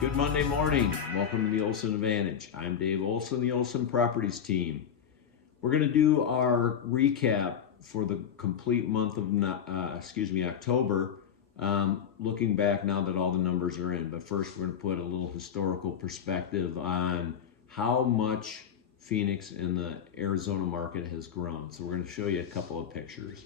Good Monday morning. Welcome to the Olson Advantage. I'm Dave Olson, the Olson Properties Team. We're going to do our recap for the complete month of October, looking back now that all the numbers are in. But first, we're going to put a little historical perspective on how much Phoenix and the Arizona market has grown. So we're going to show you a couple of pictures.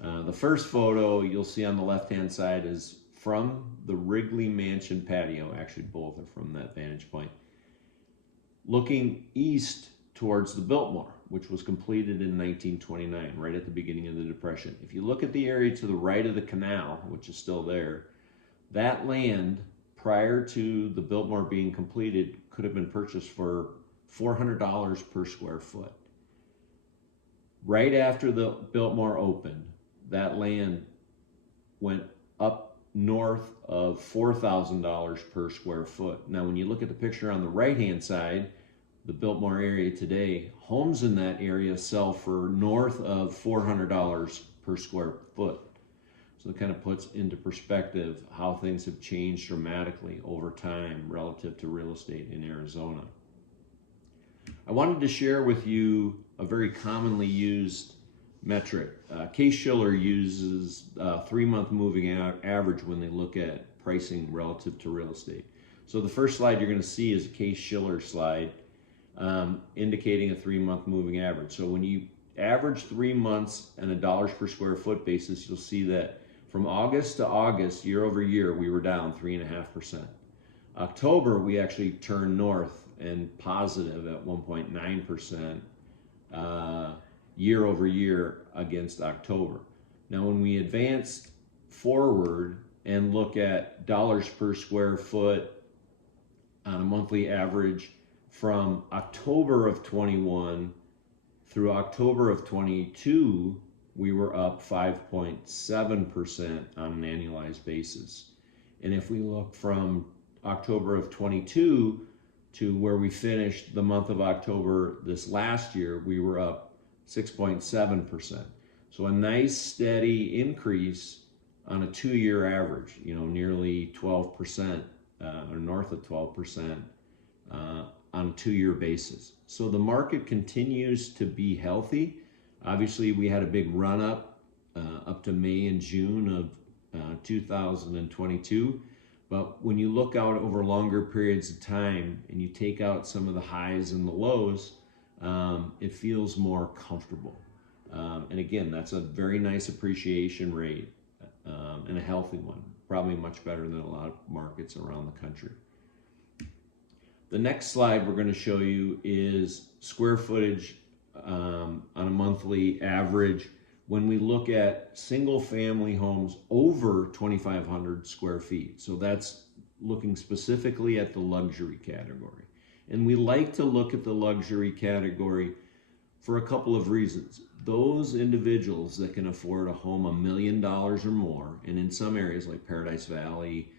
The first photo you'll see on the left-hand side is from the Wrigley Mansion patio. Actually, both are from that vantage point. Looking east towards the Biltmore, which was completed in 1929, right at the beginning of the Depression. If you look at the area to the right of the canal, which is still there, that land, prior to the Biltmore being completed, could have been purchased for $400 per square foot. Right after the Biltmore opened, that land went up north of $4,000 per square foot. Now, when you look at the picture on the right-hand side, the Biltmore area today, homes in that area sell for north of $400 per square foot. So it kind of puts into perspective how things have changed dramatically over time relative to real estate in Arizona. I wanted to share with you a very commonly used metric. Case-Shiller uses 3-month moving average when they look at pricing relative to real estate. So the first slide you're going to see is a Case-Shiller slide indicating a 3-month moving average. So when you average 3 months and a dollars per square foot basis, you'll see that from August to August, year over year, we were down 3.5%. October, we actually turned north and positive at 1.9%. Year over year against October. Now, when we advance forward and look at dollars per square foot on a monthly average from October of 21 through October of 22, we were up 5.7% on an annualized basis. And if we look from October of 22 to where we finished the month of October this last year, we were up 6.7%. So a nice steady increase on a 2-year average, nearly 12% or north of 12% on a 2-year basis. So the market continues to be healthy. Obviously, we had a big run up to May and June of 2022. But when you look out over longer periods of time and you take out some of the highs and the lows, it feels more comfortable. And again, that's a very nice appreciation rate and a healthy one, probably much better than a lot of markets around the country. The next slide we're going to show you is square footage on a monthly average when we look at single family homes over 2,500 square feet. So that's looking specifically at the luxury category. And we like to look at the luxury category for a couple of reasons. Those individuals that can afford a home $1 million or more, and in some areas like Paradise Valley,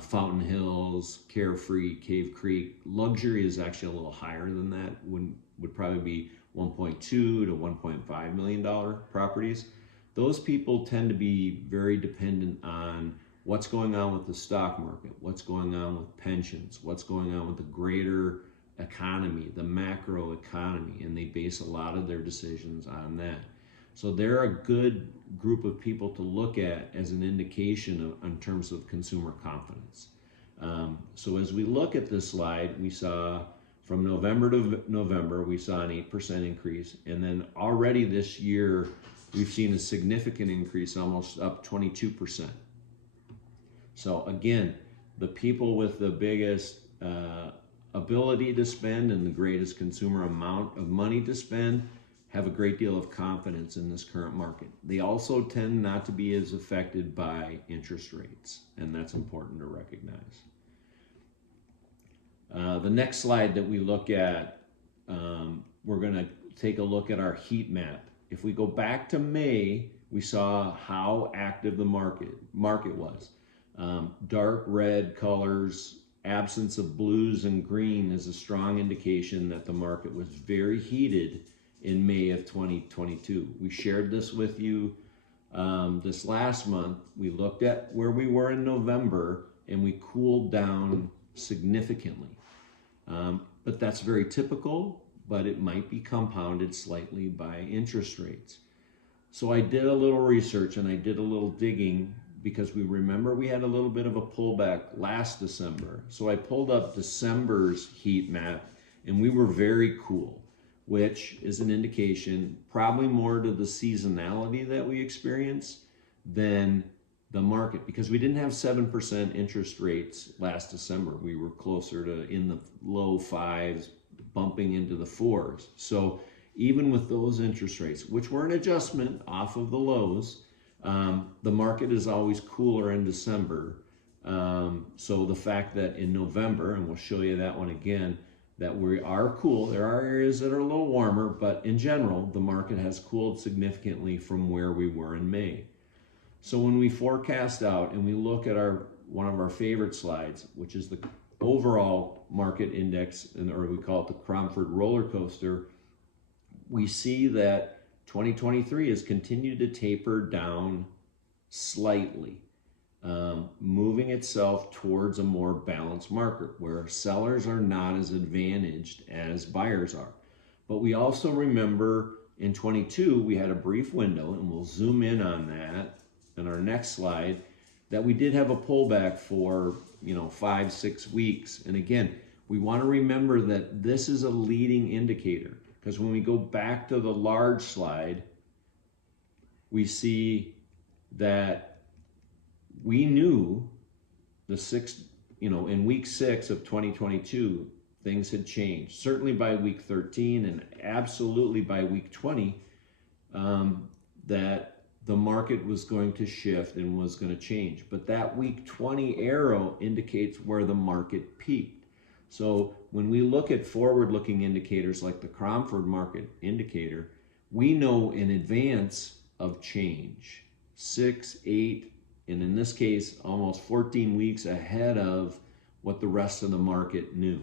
Fountain Hills, Carefree, Cave Creek, luxury is actually a little higher than that, would probably be $1.2 to $1.5 million properties. Those people tend to be very dependent on what's going on with the stock market, what's going on with pensions, what's going on with the greater economy, the macro economy, and they base a lot of their decisions on that. So they're a good group of people to look at as an indication in terms of consumer confidence. So as we look at this slide, we saw from November to November, we saw an 8% increase, and then already this year, we've seen a significant increase, almost up 22%. So again, the people with the biggest ability to spend and the greatest consumer amount of money to spend have a great deal of confidence in this current market. They also tend not to be as affected by interest rates, and that's important to recognize. The next slide that we look at, we're going to take a look at our heat map. If we go back to May, we saw how active the market was. Dark red colors, absence of blues and green is a strong indication that the market was very heated in May of 2022. We shared this with you this last month. We looked at where we were in November and we cooled down significantly. But that's very typical, but it might be compounded slightly by interest rates. So I did a little research and I did a little digging because we remember we had a little bit of a pullback last December. So I pulled up December's heat map and we were very cool, which is an indication probably more to the seasonality that we experience than the market, because we didn't have 7% interest rates last December. We were closer to in the low fives, bumping into the fours. So even with those interest rates, which were an adjustment off of the lows, the market is always cooler in December. So the fact that in November, and we'll show you that one again, that we are cool. There are areas that are a little warmer, but in general, the market has cooled significantly from where we were in May. So when we forecast out and we look at one of our favorite slides, which is the overall market index, or we call it the Cromford roller coaster, we see that 2023 has continued to taper down slightly, moving itself towards a more balanced market where sellers are not as advantaged as buyers are. But we also remember in 22, we had a brief window, and we'll zoom in on that in our next slide, that we did have a pullback for 5-6 weeks. And again, we want to remember that this is a leading indicator, because when we go back to the large slide, we see that we knew in week 6 of 2022, things had changed. Certainly by week 13 and absolutely by week 20, that the market was going to shift and was going to change. But that week 20 arrow indicates where the market peaked. So when we look at forward-looking indicators like the Cromford market indicator, we know in advance of change, 6, 8, and in this case, almost 14 weeks ahead of what the rest of the market knew.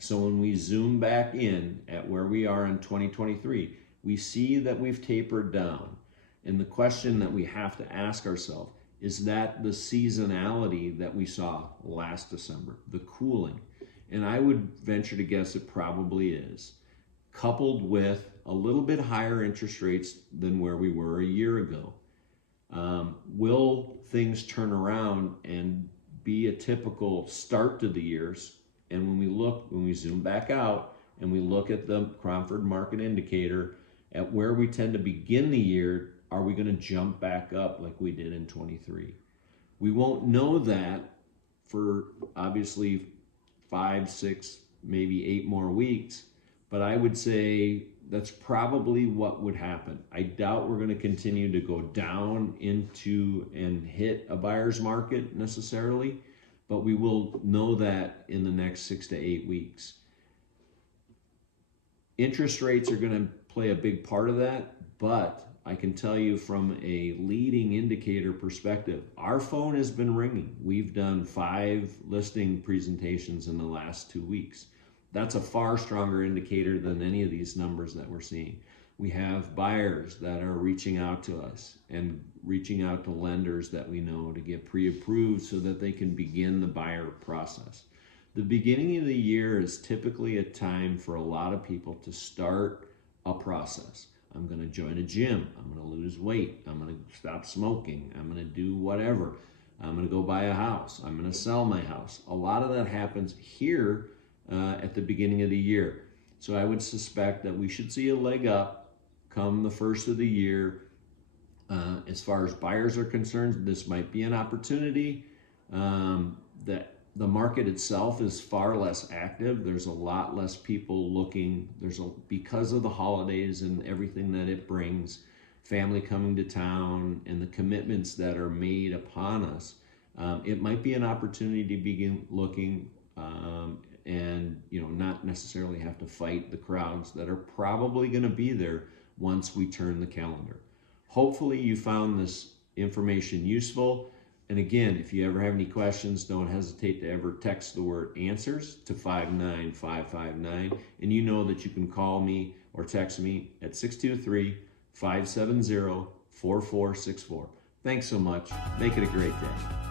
So when we zoom back in at where we are in 2023, we see that we've tapered down. And the question that we have to ask ourselves, is that the seasonality that we saw last December, the cooling? And I would venture to guess it probably is, coupled with a little bit higher interest rates than where we were a year ago. Will things turn around and be a typical start to the years? And when we zoom back out and we look at the Cromford market indicator at where we tend to begin the year, are we going to jump back up like we did in 23? We won't know that for obviously 5, 6, maybe 8 more weeks, but I would say that's probably what would happen. I doubt we're going to continue to go down into and hit a buyer's market necessarily, but we will know that in the next 6 to 8 weeks. Interest rates are going to play a big part of that, but I can tell you from a leading indicator perspective, our phone has been ringing. We've done 5 listing presentations in the last 2 weeks. That's a far stronger indicator than any of these numbers that we're seeing. We have buyers that are reaching out to us and reaching out to lenders that we know to get pre-approved so that they can begin the buyer process. The beginning of the year is typically a time for a lot of people to start a process. I'm going to join a gym. I'm going to lose weight. I'm going to stop smoking. I'm going to do whatever. I'm going to go buy a house. I'm going to sell my house. A lot of that happens here at the beginning of the year. So I would suspect that we should see a leg up come the first of the year. As far as buyers are concerned, this might be an opportunity. That the market itself is far less active. There's a lot less people looking. Because of the holidays and everything that it brings, family coming to town and the commitments that are made upon us, it might be an opportunity to begin looking and not necessarily have to fight the crowds that are probably going to be there once we turn the calendar. Hopefully you found this information useful. And again, if you ever have any questions, don't hesitate to ever text the word answers to 59559. And you know that you can call me or text me at 623-570-4464. Thanks so much. Make it a great day.